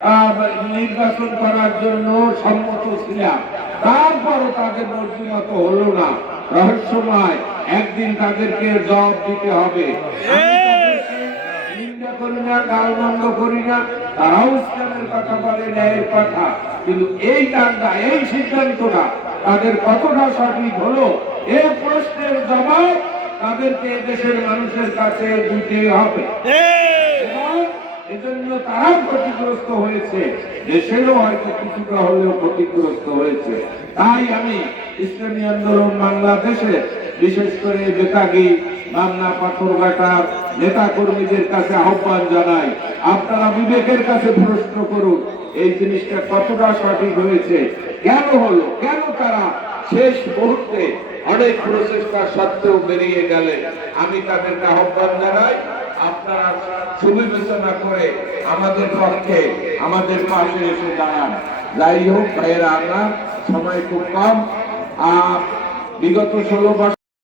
নির্বাচন করার জন্য সম্মত ছিলাম, তারপরও তাদের মর্জি মতো হলো না। রহস্যময় একদিন তাদেরকে জবাব দিতে হবে। নিন্দা করি না, গালমন্দ করি না, তারাও ইসলামের কথা বলে, ন্যায়ের কথা, কিন্তু এই দাঙ্গা, এই সিদ্ধান্তটা তাদের কতটা সঠিক হলো এই প্রশ্নের জবাব তাদেরকে দেশের মানুষের কাছে দিতে হবে। এজন্য তারাও ক্ষতিগ্রস্ত হয়েছে, দেশেরও হয়তো কিছুটা হলেও ক্ষতিগ্রস্ত হয়েছে। তাই আমি ইসলামী আন্দোলন বাংলাদেশে বিশেষ করে বেতাগী, বাংলা পাথরঘাটার নেতা কর্মীদের কাছে আহ্বান জানাই, আপনারা বিবেকের কাছে প্রশ্ন করুন, এই জিনিসটা কতটা সঠিক হয়েছে, কেন হলো, কেন তারা শেষ মুহূর্তে অনেক প্রচেষ্টা সত্ত্বেও বেরিয়ে গেলেন। আমি তাদেরকে আহ্বান জানাই, আপনারা সুবিবেচনা করে আমাদের পক্ষে, আমাদের পাশে এসে দাঁড়ান। যাই হোক ভাইয়েরা, আমরা সময় খুব কম, বিগত 16 বছর